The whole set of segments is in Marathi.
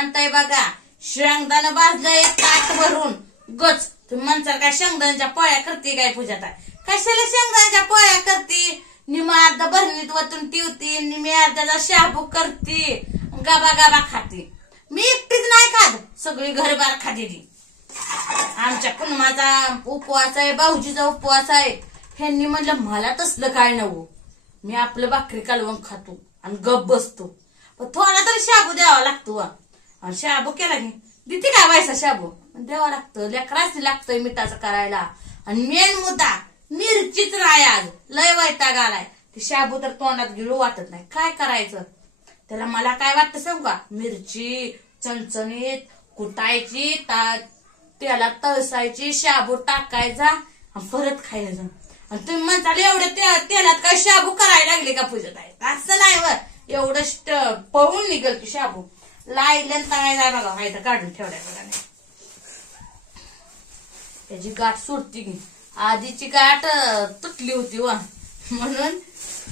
म्हणताय बघा शेंगदाणा भाजलंय ताट भरून गच. तुम्ही म्हणता काय शेंगदाण्याच्या पोळ्या करते काय पूजाताई? कशाला शेंगदाण्याच्या पोळ्या करते? निम्या अर्धा भरणीत वतून ठेवते, निम्या अर्ध्याचा शाबू करते, गाबा गाबा खाते. मी एकटीच नाही खात, सगळी घरबार खाते ती. आमच्या कुटुंबाचा उपवास आहे, भाऊजीचा उपवास आहे. ह्यांनी म्हणलं मला तसलं काय नव्हतं, मी आपलं भाकरी कालवून खातो आणि गप बसतो. पण थोडा तरी शाबू द्यावा लागतो. आणि शाबू केला की देते काय व्हायचा शाबू द्यावा लागतं, लेकराच लागतंय मिठाचं करायला. आणि मेन मुद्दा मिरचीच नाही, आज लय वैताग आलाय. ते शाबू तर तोंडात गिळू वाटत नाही, काय करायचं त्याला? मला काय वाटतं सांगू का, मिरची चणचणीत कुटायची, त्याला तळसायची, शाबू टाकायचा आणि परत खायचं. आणि तुम्ही म्हणताल एवढ्या तेलात काय शाबू करायला लागले का पूजाताई? असं नाही व, एवढं पळून निघल की शाबू लायलं तळायला बघा. व्हायचं काढून ठेवलाय बघा, त्याची गाठ सुटती की. आधीची गाठ तुटली होती व, म्हणून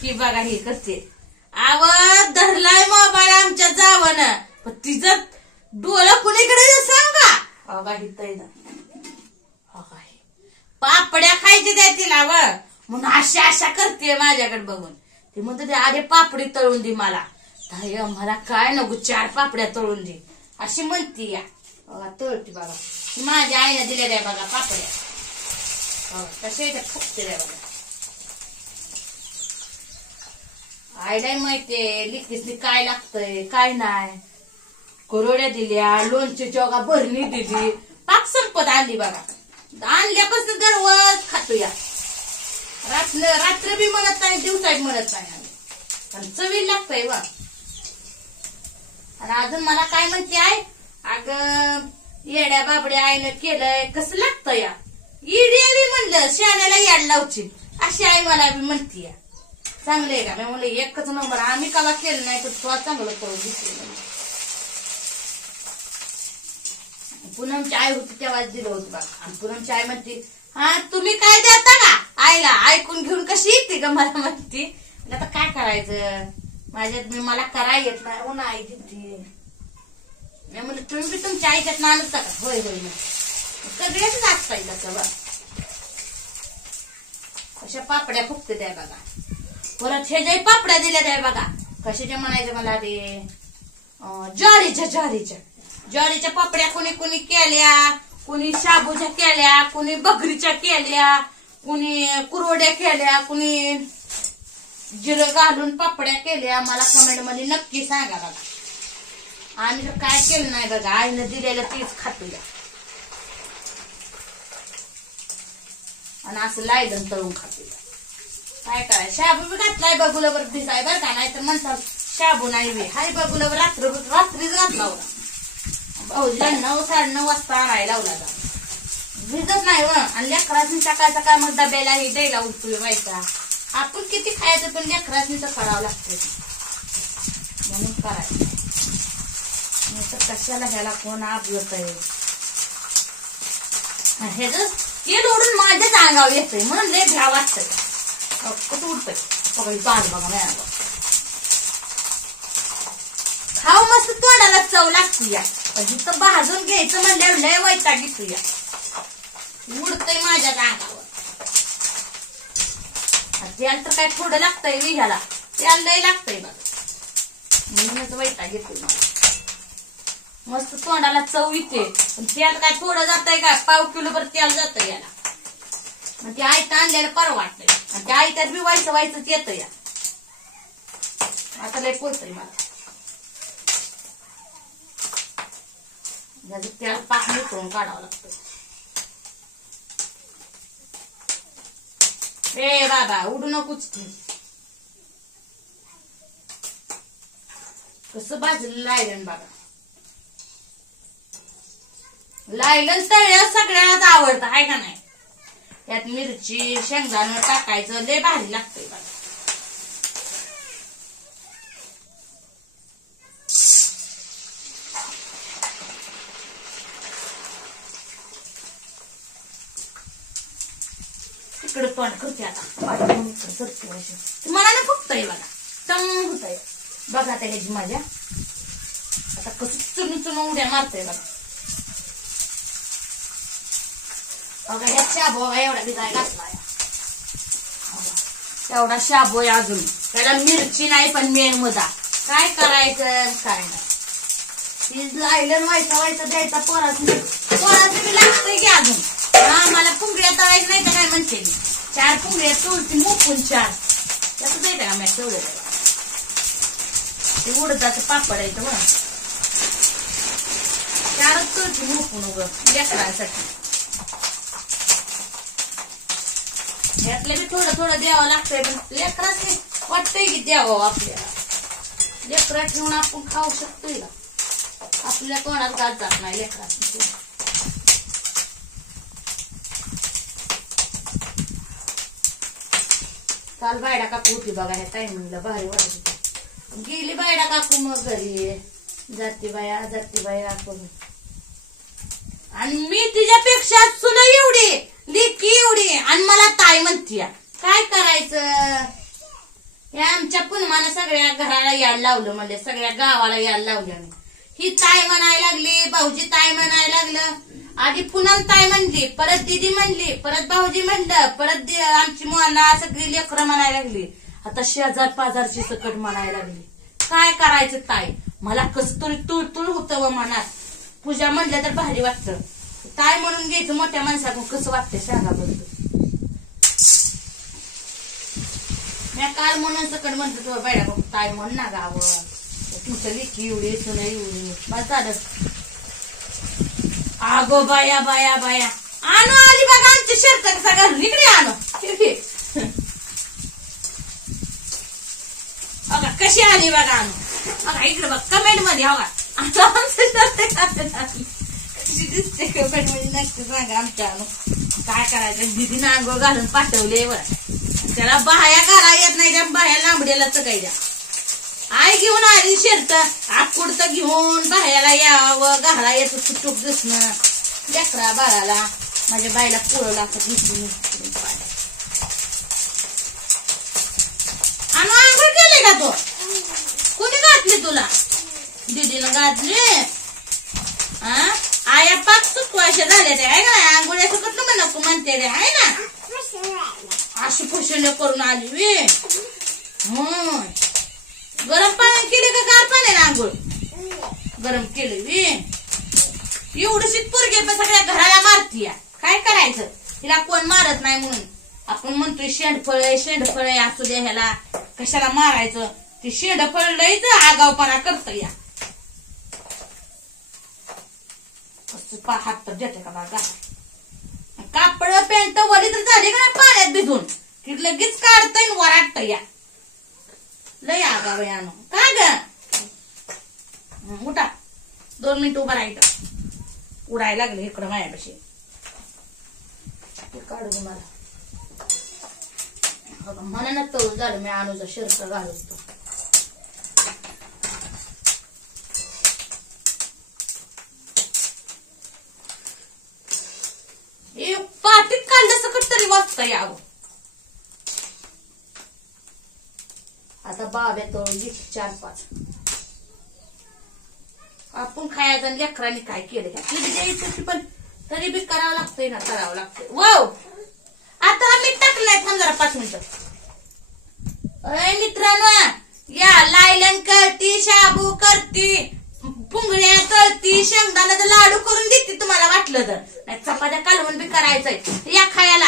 की बघा हे करते. आवाज धरलाय मोबाईल आमच्या जावं, पण तिचं डोळं कुणीकडे सांग का? पापड्या खायची द्या तिला व, म्हणून अशा करते माझ्याकडे बघून. ती म्हणते अरे पापडी तळून दे मला. मला काय नको, 4 पापड्या तळून दे अशी म्हणती या. तळती बघा, माझ्या आईने दिल्या द्या बघा पापड्या, तसे फुकते द्या बघा. आईला माहितीये लिखीसनी काय लागतंय काय नाही. कुरवड्या दिल्या, लोणची चोगा भरणी दिली, पाक संपत आली बघा. आणल्यापासून दररोज खातो या. रात्र बी म्हणत नाही, दिवसा बी म्हणत नाही, पण चवी लागतंय वा. आणि अजून मला काय म्हणते आहे, अगं येड्या बाबड्या आईनं केलंय कसं लागतं या. इडिया बी म्हणलं शाण्याला याड लावची अशी आई मला बी म्हणती या. चांगलंय का? मी म्हणलं एकच नंबर, आम्ही कवा केलं नाही तर तो चांगलं करून दिसलं. पूनमची आई होती तेव्हाच दिलं होतं बघा. आणि पूनमची आई म्हणते हा तुम्ही काय देता का आईला? ऐकून घेऊन कशी येते का मला म्हणते. आता काय करायचं, माझ्यात मला करायला येत नाही, हो ना आई देते. मी म्हणलं तुम्ही बी तुमच्या आईच्यात नानसता का? होय होय ना, सगळेच नाचता येईल का बा. अशा पापड्या फुकते द्या बघा. परत हे जे पापड्या दिल्या द्या बघा, कशाच्या म्हणायचं मला ते ज्वारीच्या पापड्या कोणी कोणी केल्या, कोणी शाबूच्या केल्या, कोणी बकरीच्या केल्या, कोणी कुरवड्या केल्या, कोणी जिरं घालून पापड्या केल्या. मला कमेंट मध्ये नक्की सांगा बघा. आम्ही तर काय केलं नाही बघा, आईनं दिलेलं तेच खातोया. आणि असं लायदन तळून खातोया. काय कराय, शाबू बी घातलाय बघुलावर भिजाय बरं का, नाही तर म्हणतात शाबू नाही बी हाय बघुलावर. रात्रीच घातला होता भाऊजीला 9 साडे 9 वाजता आणायला लावला जा, भिजत नाही व. आणि लेकरासनी सकाळ सकाळ मग डब्यालाही द्यायला उठतोय व्हायचा. आपण किती खायचं पण लेकरासनी तर करावं लागतं, म्हणून करायचं. नाही तर कशाला ह्याला कोण आपलत आहे. ह्याच तेल ओढून माझ्याच अंगावर येतंय म्हणून लय भ्या वाटतंय. कसं उठतंय बघा, बघा मिळालं. खाऊ मस्त तोंडाला चव लागते या, जिथं भाजून घ्यायचं म्हणल्यावर लय वैताग घेतो या. उडतंय माझ्या अंगावर. तेल तर काय थोडं लागतंय विघ्याला, तेल लय लागतंय बघा, म्हणूनच वैताग घेतोय मला. मस्त तोंडाला चव येते, पण तेल काय थोडं जातंय का, पाव किलो भर तेल जातंय याला. मग ते आयतं आणलेलं परवडतंय, आणि त्या आयत्यात बी व्हायचंच येतं या. आता लय पोचतंय मला. त्याला पाक मिसळून काढावं लागतं. ए बाबा उडू नकोच तू. कसं भाजलं लायलन बाबा. लायलन तळ्या सगळ्यात आवडतं आहे का नाही. त्यात मिरची शेंगदाणा टाकायचं, लय भारी लागतंय बाबा. इकडे तोंड करते आता, मला ना फुकतंय बघा, चम होतंय बघा. त्या ह्याची माझ्या आता कसं चुन चुन उड्या मारतोय बघा. बघा ह्या शाबू बघा एवढा भिजाय घातलाय. एवढा शाबू आहे अजून. त्याला मिरची नाही पण मेन मुदा. काय करायचं काय नाही. लायलन व्हायचा द्यायचा पोराचं बी लागतंय की अजून. हा मला पुंगड्या तळायचं नाही तर काय म्हणते मी. 4 पुंगड्या तोडती मोपून 4 त्याचं द्यायचं का मी ठेवलं ते उडदाचं पापड आहे तर बघ 4च तोडती मोपून उग लेकरांसाठी. यातले बी थोडं थोडं द्यावं लागतंय पण लेकराच वाटतंय की द्यावं आपल्याला. लेकरा ठेवून आपण खाऊ शकतोय का. आपल्या कोणाच गात जात नाही लेकरांची. काल बायडा काकू होती बघा ह्या टायमिंगला भारी वाटत होती. गेली बायडा काकू मग घरी. जाती बाया करून. आणि मी तिच्यापेक्षा तुला एवढी लेकी एवढी आणि मला ताई म्हणतीया. काय करायचं. या आमच्या पुनमानं सगळ्या घराला यायला लावलं म्हणजे सगळ्या गावाला यायला लावलं. ही ताई म्हणायला लागली, भाऊजी ताई म्हणायला लागलं. आधी पूनम ताई म्हणली, परत दीदी म्हणली, परत भाऊजी म्हणलं, परत आमची मुलांना सगळी लेकरं म्हणायला लागली. आता 1000-5000ची सकट म्हणायला लागली. काय करायचं ताई. मला कसं तरी तुळतुळ होतं व मनात. पूजा म्हणलं तर भारी वाटतं. ताई म्हणून घ्यायचं मोठ्या माणसाकडून कसं वाटतं सांगा बरं. मी काल म्हणून सकट म्हणतो तुला बायडा बघ ताई म्हण ना गावं. तुमचं लेकी एवढी सुन एवढी बस झालं. अगो बाया आणो आली बघा आमची शर्ट कसा घालून इकडे आणो. बघा कशी आली बघा आणो. बघा इकडे बघ कमेंट मध्ये बघा कशी दिसते कमेंट मध्ये नक्की सांगा आमच्या आणो. काय करायचं दिदीनं आंघोळ घालून पाठवले वर. त्याला बाया घाला येत नाही त्या बाया लांबड्याला चकायच्या. आई घेऊन आली शर्ट आकुडत घेऊन बाह्याला यावं घाला येत सुटूक दिसणं लेकरा बाळाला. माझ्या बाईला पोळला असं घेतली. आणि आंघोळ केली का तो. कोणी घातली तुला. दीदीनं घातली. आया पाक सुकवायच्या झाल्या त्या आहे का. आंघोळ्या सुकत ना नको म्हणते रे आहे ना. अशी फुशण्य करून आली वे. गरम पाणी केले का गार पाण्याने आंघोळ. गरम केलं वे. एवढीशी पोरगी पण सगळ्या घराला मारतीया. काय करायचं. तिला कोण मारत नाही म्हणून आपण म्हणतोय शेंडफळ असू द्या ह्याला कशाला मारायचं. ते शेंडफळ लईच आगावपणा करत या. हात तर देते का बघा. कापड पॅन्ट वरी तर झाली का पाण्यात भिजून ती लगेच काढतय वराटत या. लय आगाव यानो. काय ग उठा 2 मिनिट उभा राहायचं. उडायला लागले इकडं मायापाशी. काढू मला म्हणून तळून झालं मी आणूचा शर्ट घालतो. पाटीत काढलं सकट तरी वाचता यावं. आता बाब्या तळून 4-5 आपण खायचं आणि लेकरांनी काय केलं द्यायचं पण तरी बी करावं लागतंय ना करावं लागतंय. वाव आता मी टाकलाय थांब जरा 5 मिनिटं. अरे मित्रांनो या लायलन करती शाबू करती पुंगळ्या तळती शेंगदाण्याचा लाडू करून देते तुम्हाला वाटलं तर. नाही चपात्या कालवण बी करायचंय या खायला.